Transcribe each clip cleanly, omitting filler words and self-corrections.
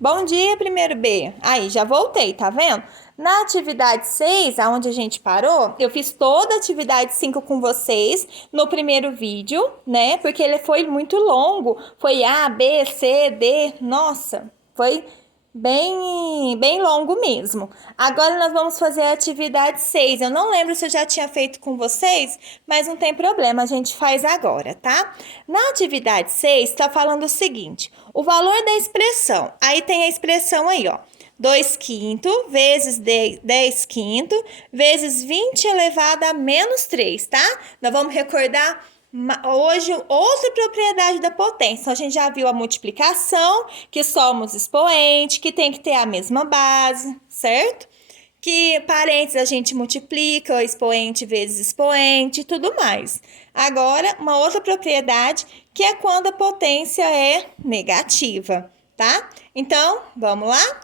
Bom dia, primeiro B. Aí, já voltei, tá vendo? Na atividade 6, aonde a gente parou, eu fiz toda a atividade 5 com vocês no primeiro vídeo, né? Porque ele foi muito longo. Foi A, B, C, D. Nossa, foi bem longo mesmo. Agora nós vamos fazer a atividade 6. Eu não lembro se eu já tinha feito com vocês, mas não tem problema, a gente faz agora, tá? Na atividade 6, está falando o seguinte: o valor da expressão. Aí tem a expressão aí, ó. 2 quintos vezes 10 quintos vezes 20 elevado a menos 3, tá? Nós vamos recordar hoje outra propriedade da potência. Então, a gente já viu a multiplicação, que somos expoente, que tem que ter a mesma base, certo? Que parênteses a gente multiplica, o expoente vezes expoente e tudo mais. Agora, uma outra propriedade, que é quando a potência é negativa, tá? Então, vamos lá?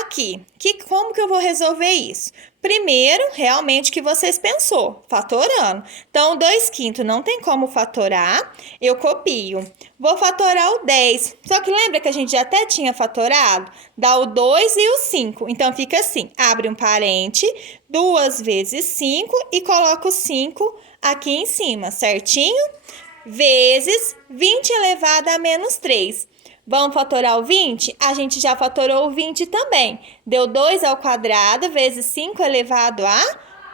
Aqui, como que eu vou resolver isso? Primeiro, realmente, o que vocês pensou, fatorando. Então, 2 quintos não tem como fatorar, eu copio. Vou fatorar o 10, só que lembra que a gente já até tinha fatorado? Dá o 2 e o 5, então fica assim, abre um parente, 2 vezes 5 e coloca o 5 aqui em cima, certinho? Vezes 20 elevado a menos 3. Vamos fatorar o 20? A gente já fatorou o 20 também. Deu 2 ao quadrado vezes 5 elevado a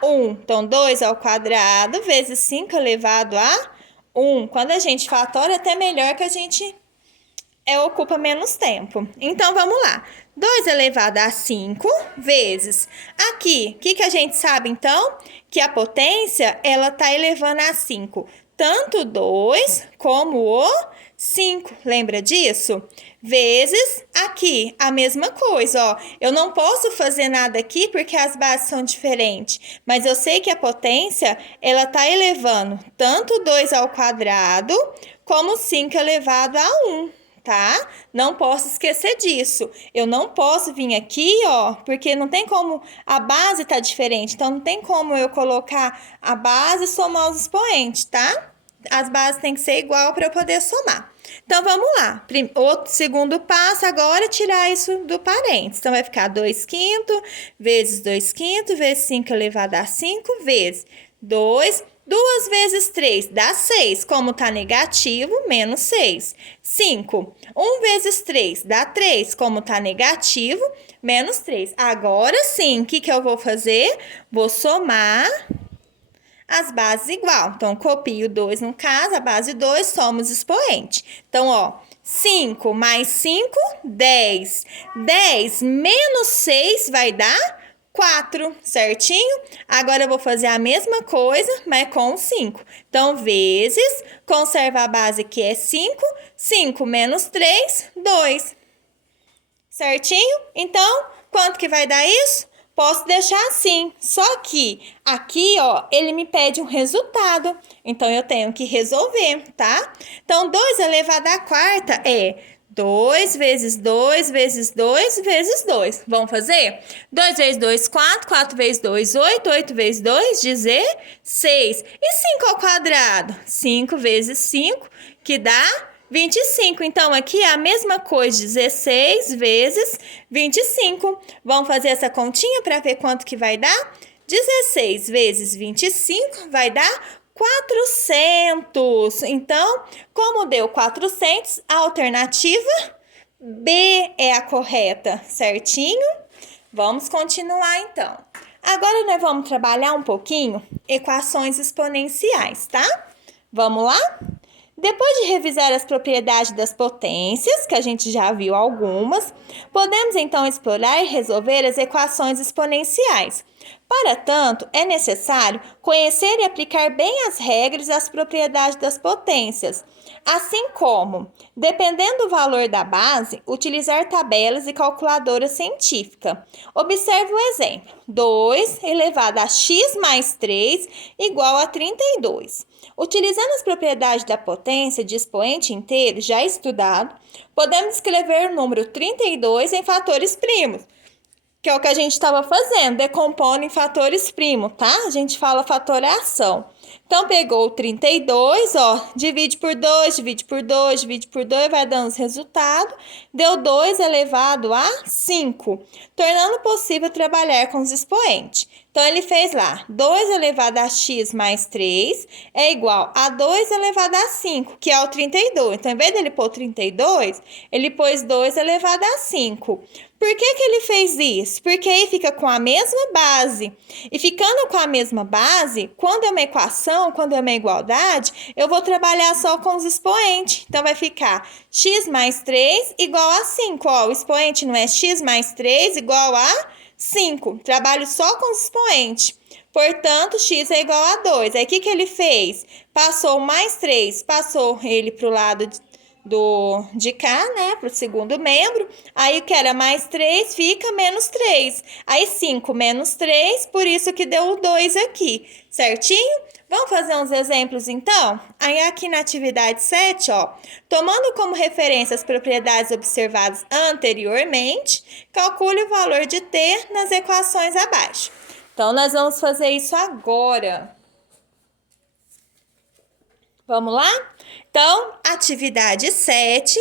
1. Então, 2 ao quadrado vezes 5 elevado a 1. Quando a gente fatora, é até melhor que a gente ocupa menos tempo. Então, vamos lá. 2 elevado a 5 vezes. Aqui, o que a gente sabe, então? Que a potência, ela está elevando a 5. Tanto 2 como o 5, lembra disso? Vezes aqui, a mesma coisa, ó. Eu não posso fazer nada aqui porque as bases são diferentes, mas eu sei que a potência, ela tá elevando tanto 2 ao quadrado como 5 elevado a 1, tá? Não posso esquecer disso. Eu não posso vir aqui, ó, porque não tem como, a base tá diferente, então não tem como eu colocar a base e somar os expoentes, tá? As bases têm que ser igual para eu poder somar. Então, vamos lá. Outro segundo passo, agora tirar isso do parênteses. Então, vai ficar 2 quintos vezes 2 quintos vezes 5 elevado a 5 vezes 2. 2 vezes 3 dá 6. Como está negativo, menos 6. 5. 1 vezes 3 dá 3. Como está negativo, menos 3. Agora sim, o que eu vou fazer? Vou somar as bases igual. Então, copio 2 no caso, a base 2, somos expoente. Então, ó, 5 mais 5, 10. 10 menos 6 vai dar 4, certinho? Agora, eu vou fazer a mesma coisa, mas com 5. Então, vezes, conserva a base que é 5. 5 menos 3, 2. Certinho? Então, quanto que vai dar isso? Posso deixar assim, só que aqui, ó, ele me pede um resultado, então eu tenho que resolver, tá? Então, 2 elevado à quarta é 2 vezes 2 vezes 2 vezes 2. Vamos fazer? 2 vezes 2, 4. 4 vezes 2, 8. 8 vezes 2, 16. E 5 ao quadrado? 5 vezes 5, que dá 25. Então, aqui é a mesma coisa, 16 vezes 25. Vamos fazer essa continha para ver quanto que vai dar? 16 vezes 25 vai dar 400. Então, como deu 400, a alternativa B é a correta, certinho? Vamos continuar, então. Agora, nós vamos trabalhar um pouquinho equações exponenciais, tá? Vamos lá? Depois de revisar as propriedades das potências, que a gente já viu algumas, podemos então explorar e resolver as equações exponenciais. Para tanto, é necessário conhecer e aplicar bem as regras e as propriedades das potências, assim como, dependendo do valor da base, utilizar tabelas e calculadora científica. Observe o exemplo: 2 elevado a x mais 3 igual a 32. Utilizando as propriedades da potência de expoente inteiro já estudado, podemos escrever o número 32 em fatores primos, que é o que a gente estava fazendo, decompondo em fatores primos, tá? A gente fala fatoração. Então, pegou o 32, ó, divide por 2, divide por 2, divide por 2, vai dando os resultados. Deu 2 elevado a 5, tornando possível trabalhar com os expoentes. Então, ele fez lá, 2 elevado a x mais 3 é igual a 2 elevado a 5, que é o 32. Então, em vez dele pôr 32, ele pôs 2 elevado a 5. Por que ele fez isso? Porque aí fica com a mesma base. E ficando com a mesma base, quando é uma equação, quando é uma igualdade, eu vou trabalhar só com os expoentes. Então, vai ficar x mais 3 igual a 5. Ó, o expoente não é x mais 3 igual a 5. Trabalho só com os expoentes. Portanto, x é igual a 2. Aí, o que ele fez? Passou o mais 3, passou ele para o lado de cá, né, para o segundo membro. Aí, o que era mais 3 fica menos 3. Aí, 5 menos 3, por isso que deu o 2 aqui, certinho? Vamos fazer uns exemplos, então? Aí, aqui na atividade 7, ó, tomando como referência as propriedades observadas anteriormente, calcule o valor de t nas equações abaixo. Então, nós vamos fazer isso agora. Vamos lá? Então, atividade 7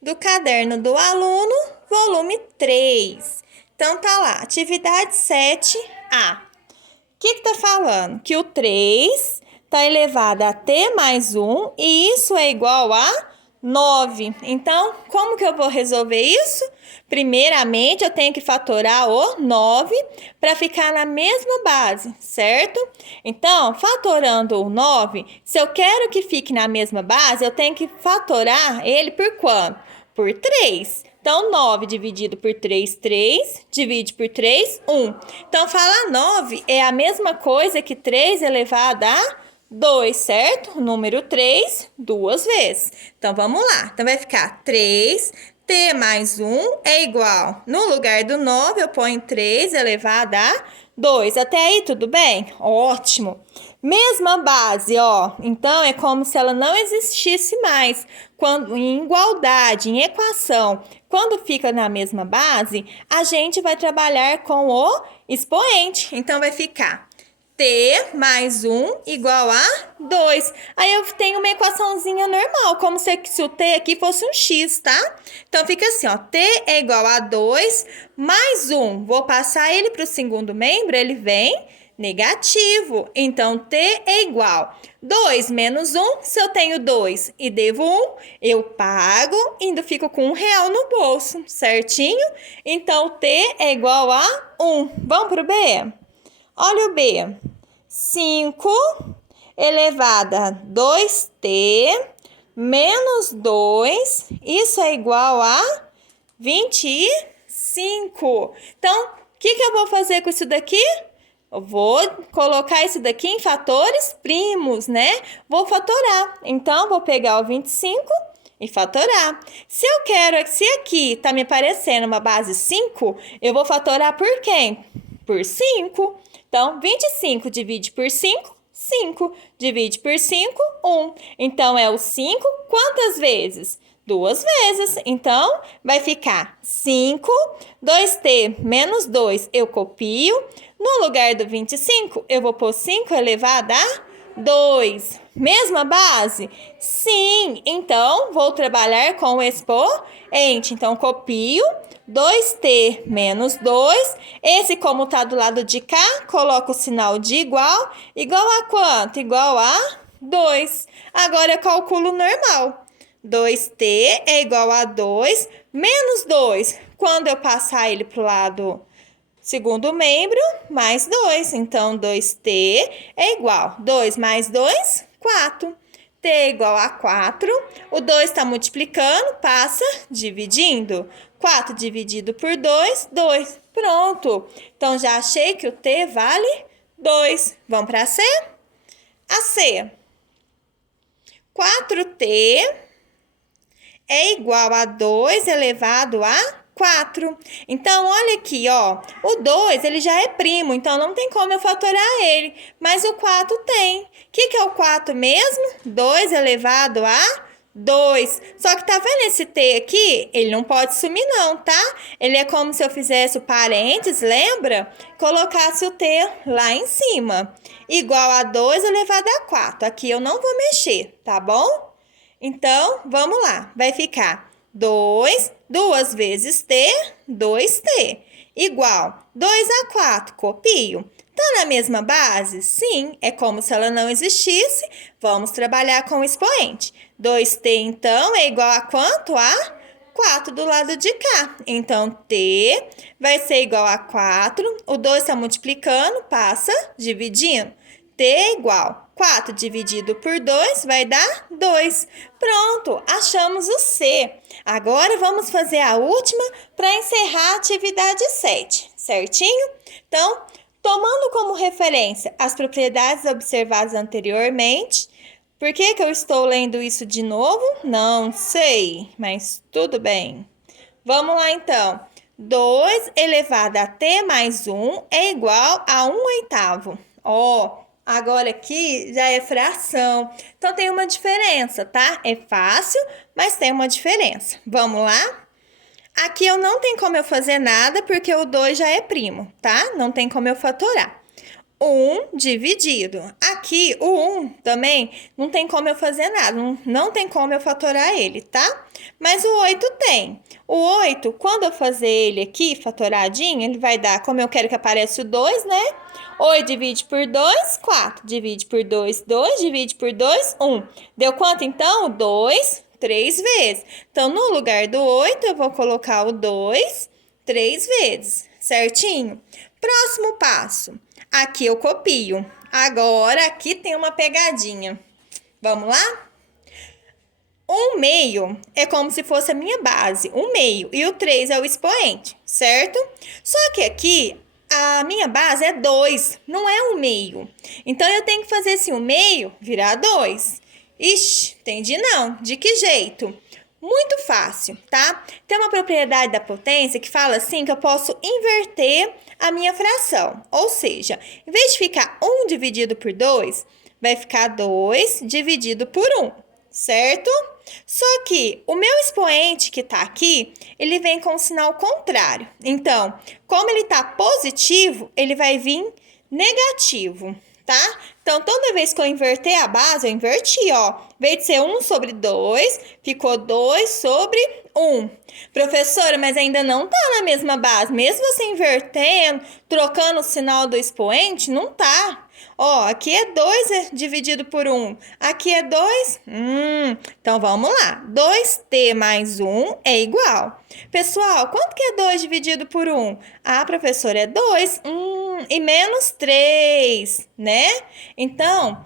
do caderno do aluno, volume 3. Então, tá lá, atividade 7A. O que tá falando? Que o 3 tá elevado a t mais 1 e isso é igual a 9. Então, como que eu vou resolver isso? Primeiramente, eu tenho que fatorar o 9 para ficar na mesma base, certo? Então, fatorando o 9, se eu quero que fique na mesma base, eu tenho que fatorar ele por quanto? Por 3. Então, 9 dividido por 3, 3. Divide por 3, 1. Então, falar 9 é a mesma coisa que 3 elevado a 2, certo? O número 3, duas vezes. Então, vamos lá. Então, vai ficar 3, t mais 1 é igual. No lugar do 9, eu ponho 3 elevado a 2. Até aí, tudo bem? Ótimo. Mesma base, ó. Então, é como se ela não existisse mais. Quando em igualdade, em equação, quando fica na mesma base, a gente vai trabalhar com o expoente. Então, vai ficar t mais 1 igual a 2. Aí eu tenho uma equaçãozinha normal, como se o t aqui fosse um x, tá? Então, fica assim, ó, t é igual a 2 mais 1. Vou passar ele para o segundo membro, ele vem negativo. Então, t é igual 2 menos 1. Se eu tenho 2 e devo 1, eu pago e ainda fico com R$1 no bolso, certinho? Então, t é igual a 1. Vamos para o B? Olha o B. 5 elevado a 2t menos 2, isso é igual a 25. Então, o que eu vou fazer com isso daqui? Eu vou colocar isso daqui em fatores primos, né? Vou fatorar. Então, vou pegar o 25 e fatorar. Se aqui tá me aparecendo uma base 5, eu vou fatorar por quem? Por 5. Então, 25 divide por 5, 5. Divide por 5, 1. Então, é o 5 quantas vezes? 2 vezes. Então, vai ficar 5, 2t menos 2, eu copio. No lugar do 25, eu vou pôr 5 elevado a 2. Mesma base? Sim. Então, vou trabalhar com o expoente. Então, copio 2t menos 2. Esse, como está do lado de cá, coloco o sinal de igual. Igual a quanto? Igual a 2. Agora, eu calculo normal. 2t é igual a 2 menos 2. Quando eu passar ele para o lado segundo membro, mais 2. Então, 2t é igual. 2 mais 2, 4. T é igual a 4. O 2 está multiplicando, passa dividindo. 4 dividido por 2, 2. Pronto. Então, já achei que o t vale 2. Vamos para a C? A C. 4t é igual a 2 elevado a 4. Então, olha aqui, ó. O 2, ele já é primo, então não tem como eu fatorar ele. Mas o 4 tem. O que é o 4 mesmo? 2 elevado a 2. Só que tá vendo esse T aqui? Ele não pode sumir não, tá? Ele é como se eu fizesse o parênteses, lembra? Colocasse o T lá em cima. Igual a 2 elevado a 4. Aqui eu não vou mexer, tá bom? Então, vamos lá. Vai ficar 2, 2 vezes T, 2T. Igual 2 a 4, copio. Tá na mesma base? Sim, é como se ela não existisse. Vamos trabalhar com o expoente. 2T, então, é igual a quanto? A 4 do lado de cá. Então, T vai ser igual a 4. O 2 está multiplicando, passa dividindo. T é igual 4 dividido por 2 vai dar 2. Pronto, achamos o C. Agora vamos fazer a última para encerrar a atividade 7, certinho? Então, tomando como referência as propriedades observadas anteriormente, por que eu estou lendo isso de novo? Não sei, mas tudo bem. Vamos lá então. 2 elevado a t mais 1 é igual a 1/8. Agora aqui já é fração. Então tem uma diferença, tá? É fácil, mas tem uma diferença. Vamos lá? Aqui eu não tenho como eu fazer nada porque o 2 já é primo, tá? Não tem como eu fatorar. 1 dividido. Aqui, o 1 também não tem como eu fazer nada, não tem como eu fatorar ele, tá? Mas o 8 tem. O 8, quando eu fazer ele aqui, fatoradinho, ele vai dar, como eu quero que apareça o 2, né? 8 divide por 2, 4. Divide por 2, 2. Divide por 2, 1. Deu quanto, então? 2, 3 vezes. Então, no lugar do 8, eu vou colocar o 2, 3 vezes, certinho? Próximo passo. Aqui eu copio. Agora, aqui tem uma pegadinha. Vamos lá? 1/2 é como se fosse a minha base, 1/2. E o 3 é o expoente, certo? Só que aqui, a minha base é 2, não é 1/2. Então, eu tenho que fazer esse 1/2 virar 2. Ixi, entendi não. De que jeito? Muito fácil, tá? Tem uma propriedade da potência que fala assim que eu posso inverter a minha fração. Ou seja, em vez de ficar 1 dividido por 2, vai ficar 2 dividido por 1, certo? Só que o meu expoente que tá aqui, ele vem com o sinal contrário. Então, como ele tá positivo, ele vai vir negativo, tá? Então, toda vez que eu inverter a base, eu inverti, ó. Em vez de ser 1 sobre 2, ficou 2 sobre 1. Professora, mas ainda não tá na mesma base. Mesmo você invertendo, trocando o sinal do expoente, não tá. Ó, aqui é 2 dividido por 1. Aqui é 2. Então, vamos lá. 2t mais 1 é igual. Pessoal, quanto que é 2 dividido por 1? Ah, professora, é 2. E menos 3, né? Então,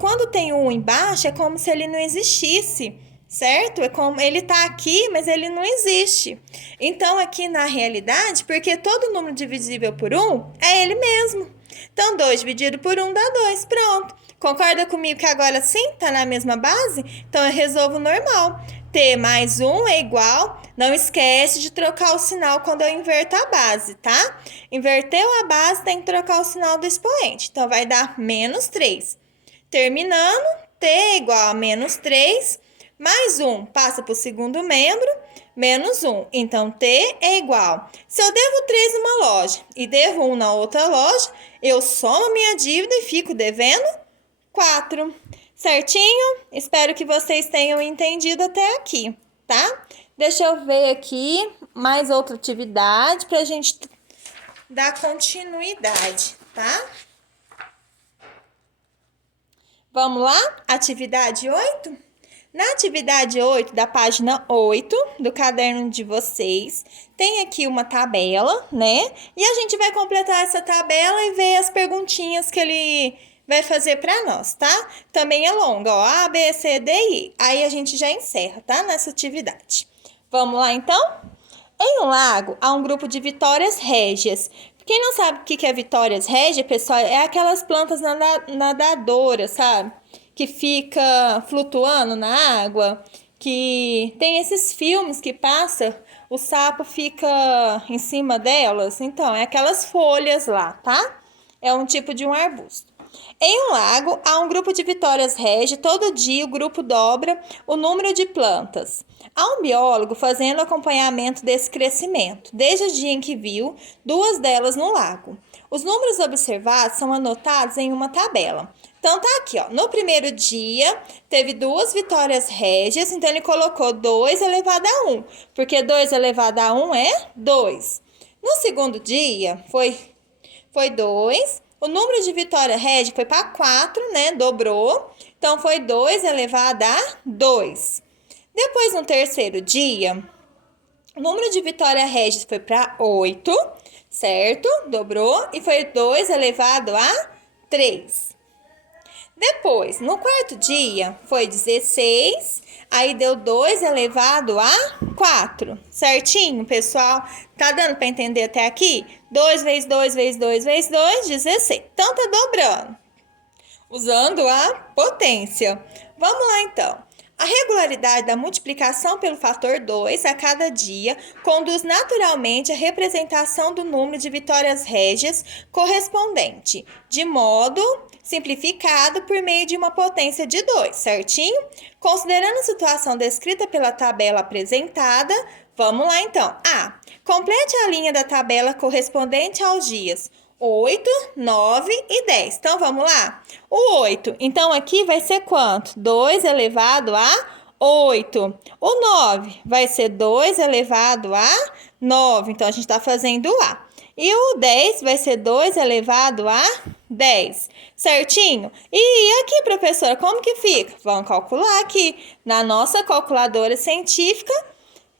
quando tem 1 embaixo, é como se ele não existisse, certo? É como ele tá aqui, mas ele não existe. Então, aqui na realidade, porque todo número divisível por 1 é ele mesmo. Então, 2 dividido por 1 dá 2. Pronto. Concorda comigo que agora sim tá na mesma base? Então, eu resolvo normal. T mais 1 é igual. Não esquece de trocar o sinal quando eu inverto a base, tá? Inverteu a base, tem que trocar o sinal do expoente. Então, vai dar menos 3. Terminando, T é igual a menos 3. Mais 1 passa para o segundo membro, menos 1. Então, T é igual. Se eu devo 3 numa loja e devo 1 na outra loja, eu somo minha dívida e fico devendo 4. Certinho? Espero que vocês tenham entendido até aqui, tá? Deixa eu ver aqui mais outra atividade para a gente dar continuidade, tá? Vamos lá? Atividade 8? Na atividade 8, da página 8 do caderno de vocês, tem aqui uma tabela, né? E a gente vai completar essa tabela e ver as perguntinhas que ele vai fazer para nós, tá? Também é longa, ó, A, B, C, D e I. Aí a gente já encerra, tá? Nessa atividade. Vamos lá, então? Em um lago, há um grupo de vitórias régias. Quem não sabe o que é vitórias régias, pessoal, é aquelas plantas nadadoras, sabe? Que fica flutuando na água, que tem esses filmes que passa, o sapo fica em cima delas. Então, é aquelas folhas lá, tá? É um tipo de um arbusto. Em um lago, há um grupo de Vitórias Regia. Todo dia o grupo dobra o número de plantas. Há um biólogo fazendo acompanhamento desse crescimento, desde o dia em que viu duas delas no lago. Os números observados são anotados em uma tabela. Então tá aqui, ó. No primeiro dia, teve duas Vitórias Régias, então ele colocou 2 elevado a 1, porque 2 elevado a 1 é 2. No segundo dia, foi 2. O número de Vitória Régia foi para 4, né? Dobrou. Então, foi 2 elevado a 2. Depois, no terceiro dia, o número de Vitória Régia foi para 8, certo? Dobrou. E foi 2 elevado a 3. Depois, no quarto dia, foi 16, aí deu 2 elevado a 4, certinho, pessoal? Tá dando para entender até aqui? 2 vezes 2 vezes 2 vezes 2, 16. Então, tá dobrando, usando a potência. Vamos lá, então. A regularidade da multiplicação pelo fator 2 a cada dia conduz naturalmente à representação do número de Vitórias Régias correspondente, de modo simplificado por meio de uma potência de 2, certinho? Considerando a situação descrita pela tabela apresentada, vamos lá então. A. Complete a linha da tabela correspondente aos dias 8, 9 e 10. Então, vamos lá? O 8, então aqui vai ser quanto? 2 elevado a 8. O 9 vai ser 2 elevado a 9. Então, a gente está fazendo A. E o 10 vai ser 2 elevado a 10. Certinho? E aqui, professora, como que fica? Vamos calcular aqui na nossa calculadora científica,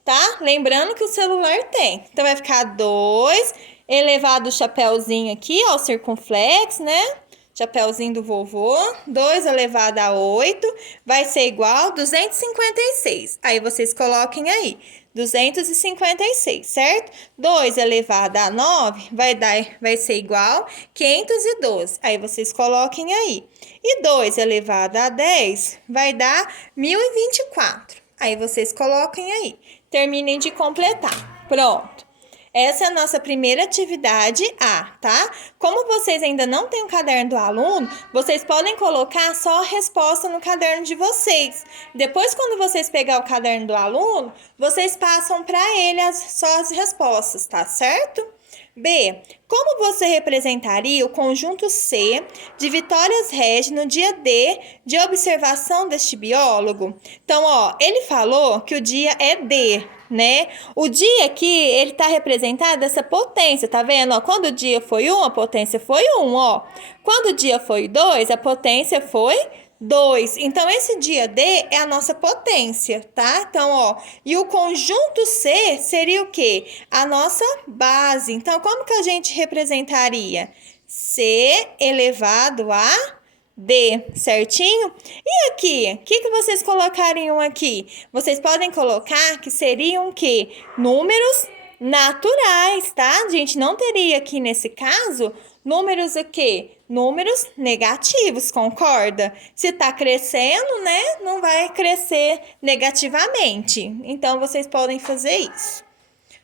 tá? Lembrando que o celular tem. Então, vai ficar 2 elevado o chapéuzinho aqui, ó, o circunflexo, né? Chapéuzinho do vovô. 2 elevado a 8 vai ser igual a 256. Aí, vocês coloquem aí. 256, certo? 2 elevado a 9 vai ser igual a 512. Aí, vocês coloquem aí. E 2 elevado a 10 vai dar 1024. Aí, vocês coloquem aí. Terminem de completar. Pronto. Essa é a nossa primeira atividade A, tá? Como vocês ainda não têm o caderno do aluno, vocês podem colocar só a resposta no caderno de vocês. Depois, quando vocês pegar o caderno do aluno, vocês passam para ele só as respostas, tá certo? B. Como você representaria o conjunto C de Vitórias Régias no dia D de observação deste biólogo? Então, ó, ele falou que o dia é D, né? O dia aqui, ele tá representado essa potência, tá vendo? Ó, quando o dia foi 1, a potência foi 1, ó. Quando o dia foi 2, a potência foi 2. Então, esse dia D é a nossa potência, tá? Então, ó, e o conjunto C seria o quê? A nossa base. Então, como que a gente representaria? C elevado a D, certinho? E aqui, o que vocês colocariam aqui? Vocês podem colocar que seriam o quê? Números naturais, tá? A gente não teria aqui nesse caso números o quê? Números negativos, concorda? Se tá crescendo, né? Não vai crescer negativamente. Então, vocês podem fazer isso.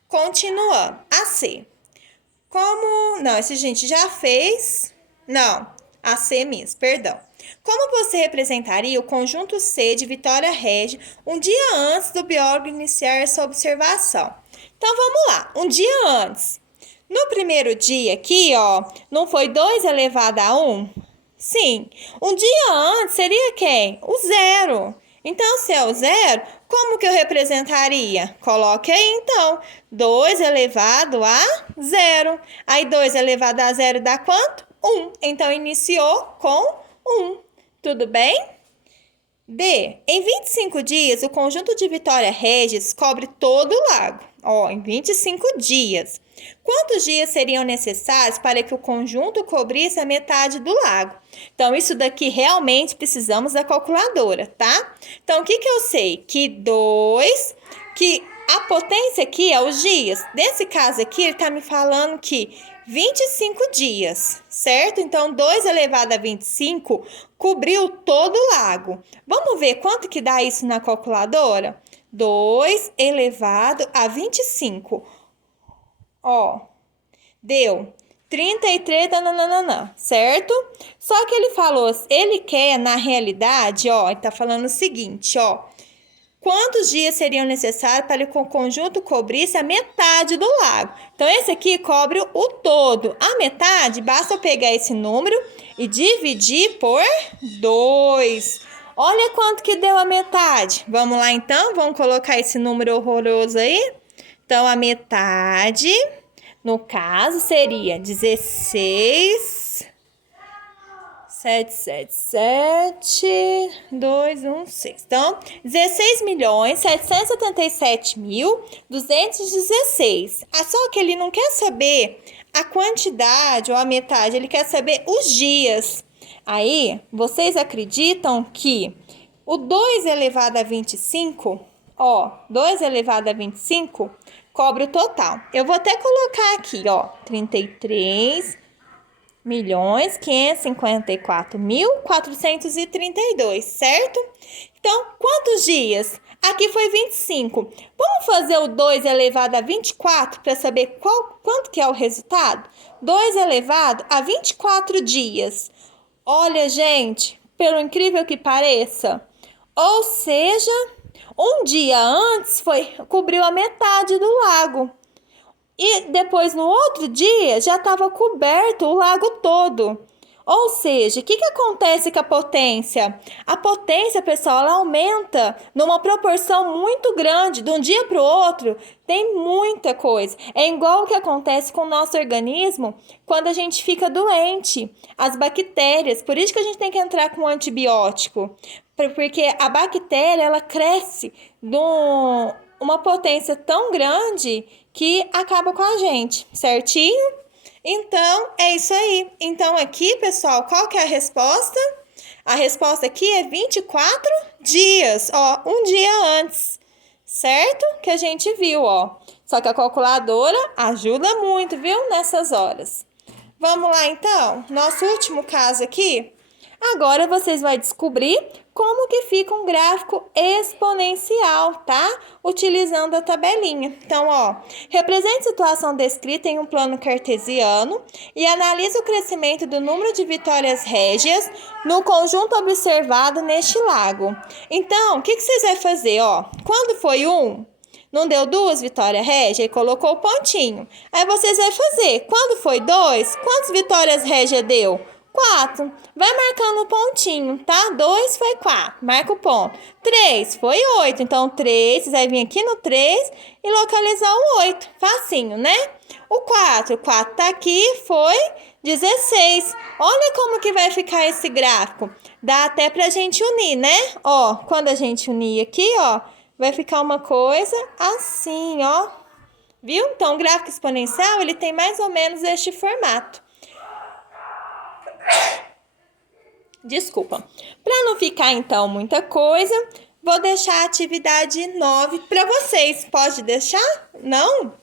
Continuando. A C. Como... Não, esse a gente já fez. Não, a C mesmo, perdão. Como você representaria o conjunto C de Vitória Régia um dia antes do biólogo iniciar essa observação? Então, vamos lá. Um dia antes. No primeiro dia aqui, ó, não foi 2 elevado a 1? Sim. Um dia antes seria quem? O 0. Então, se é o 0, como que eu representaria? Coloque aí, então. 2 elevado a 0. Aí, 2 elevado a 0 dá quanto? 1. Então, iniciou com 1. Tudo bem? D. Em 25 dias, o conjunto de Vitória Regis cobre todo o lago. Ó, em 25 dias. Quantos dias seriam necessários para que o conjunto cobrisse a metade do lago? Então, isso daqui realmente precisamos da calculadora, tá? Então, o que eu sei? Que 2, que a potência aqui é os dias. Nesse caso aqui, ele está me falando que 25 dias, certo? Então, 2 elevado a 25 cobriu todo o lago. Vamos ver quanto que dá isso na calculadora? 2 elevado a 25. Ó, deu 33, nananana, certo? Só que ele falou, ele quer, na realidade, ó, ele tá falando o seguinte, ó. Quantos dias seriam necessários para que o conjunto cobrisse a metade do lago? Então, esse aqui cobre o todo. A metade, basta eu pegar esse número e dividir por 2. Olha quanto que deu a metade. Vamos lá, então? Vamos colocar esse número horroroso aí? Então, a metade, no caso, seria 16.777.216. Então, 16.777.216. Só que ele não quer saber a quantidade ou a metade, ele quer saber os dias. Aí, vocês acreditam que o 2 elevado a 25, ó, 2 elevado a 25 cobre o total. Eu vou até colocar aqui, ó, 33.554.432, certo? Então, quantos dias? Aqui foi 25. Vamos fazer o 2 elevado a 24 para saber quanto que é o resultado? 2 elevado a 24 dias. Olha, gente, pelo incrível que pareça, ou seja, um dia antes cobriu a metade do lago. E depois, no outro dia, já estava coberto o lago todo. Ou seja, o que acontece com a potência? A potência, pessoal, ela aumenta numa proporção muito grande. De um dia para o outro, tem muita coisa. É igual o que acontece com o nosso organismo quando a gente fica doente. As bactérias, por isso que a gente tem que entrar com antibiótico. Porque a bactéria, ela cresce uma potência tão grande que acaba com a gente, certinho? Então, é isso aí. Então, aqui, pessoal, qual que é a resposta? A resposta aqui é 24 dias, ó, um dia antes, certo? Que a gente viu, ó. Só que a calculadora ajuda muito, viu? Nessas horas. Vamos lá, então. Nosso último caso aqui. Agora vocês vão descobrir como que fica um gráfico exponencial, tá? Utilizando a tabelinha. Então, ó, represente a situação descrita em um plano cartesiano e analise o crescimento do número de vitórias régias no conjunto observado neste lago. Então, o que vocês vão fazer, ó? Quando foi 1, não deu 2 vitórias régias e colocou o pontinho. Aí vocês vão fazer. Quando foi 2, quantas vitórias régias deu? 4. Vai marcando o pontinho, tá? 2 foi 4. Marca o ponto. 3 foi 8. Então, 3, você vai vir aqui no 3 e localizar o 8. Facinho, né? O 4 tá aqui, foi 16. Olha como que vai ficar esse gráfico. Dá até pra gente unir, né? Ó, quando a gente unir aqui, ó, vai ficar uma coisa assim, ó. Viu? Então, o gráfico exponencial, ele tem mais ou menos este formato. Desculpa. Para não ficar, então, muita coisa, vou deixar a atividade 9 para vocês. Pode deixar? Não?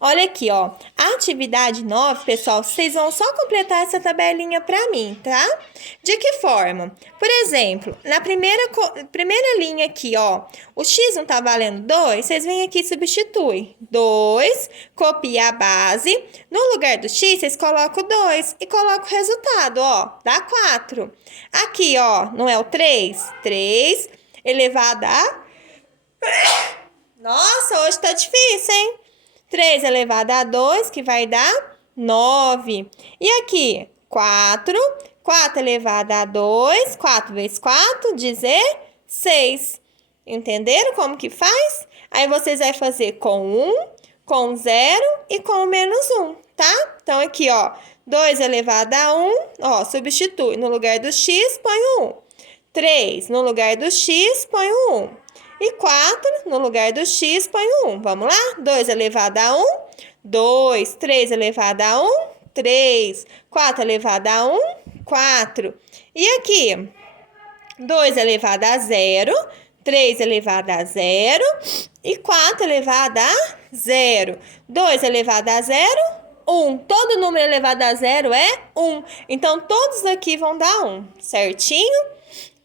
Olha aqui, ó. A atividade 9, pessoal, vocês vão só completar essa tabelinha para mim, tá? De que forma? Por exemplo, na primeira linha aqui, ó, o x não tá valendo 2, vocês vêm aqui e substituem. 2, copia a base. No lugar do x, vocês colocam 2 e colocam o resultado, ó, dá 4. Aqui, ó, não é o 3? 3 elevado a... Nossa, hoje tá difícil, hein? 3 elevado a 2, que vai dar 9. E aqui, 4. 4 elevado a 2, 4 vezes 4, 16. Entenderam como que faz? Aí vocês vão fazer com 1, com 0 e com o menos 1, tá? Então, aqui, ó, 2 elevado a 1, ó, substitui. No lugar do x, põe o 1. 3, no lugar do x, põe o 1. E 4, no lugar do x, põe o 1. Vamos lá? 2 elevado a 1, 2. 3 elevado a 1, 3. 4 elevado a 1, 4. E aqui, 2 elevado a 0, 3 elevado a 0 e 4 elevado a 0. 2 elevado a 0, 1. Todo número elevado a 0 é 1. Então, todos aqui vão dar 1, certinho?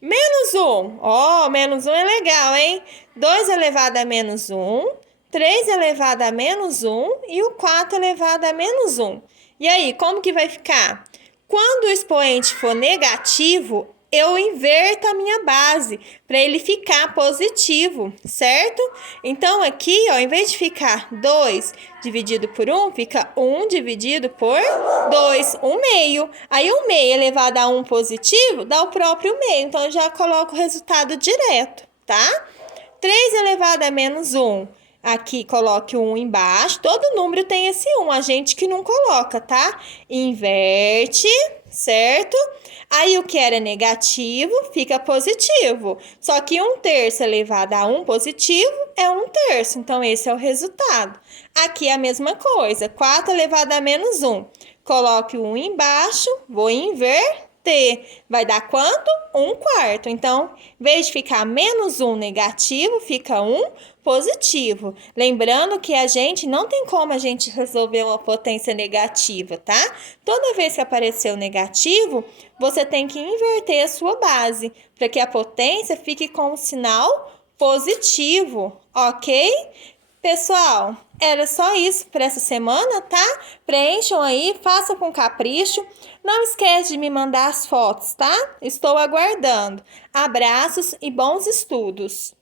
Menos 1. Ó, menos 1 é legal, hein? 2 elevado a menos 1. 3 elevado a menos 1 e o 4 elevado a menos 1. E aí, como que vai ficar? Quando o expoente for negativo, eu inverto a minha base para ele ficar positivo, certo? Então, aqui, ó, em vez de ficar 2 dividido por 1, fica 1 dividido por 2, 1 meio. Aí, 1 meio elevado a 1 positivo dá o próprio meio. Então, eu já coloco o resultado direto, tá? 3 elevado a menos 1. Aqui coloque o 1 embaixo. Todo número tem esse 1, a gente que não coloca, tá? Inverte, certo? Aí o que era negativo fica positivo. Só que 1/3 elevado a 1 positivo é 1/3. Então, esse é o resultado. Aqui é a mesma coisa. 4 elevado a menos 1. Coloque o 1 embaixo, vou inverter. Vai dar quanto? 1/4. Então, em vez de ficar menos 1 negativo, fica 1 positivo. Lembrando que a gente não tem como a gente resolver uma potência negativa, tá? Toda vez que aparecer o negativo, você tem que inverter a sua base, para que a potência fique com o sinal positivo, ok? Pessoal, era só isso para essa semana, tá? Preencham aí, façam com capricho. Não esquece de me mandar as fotos, tá? Estou aguardando. Abraços e bons estudos!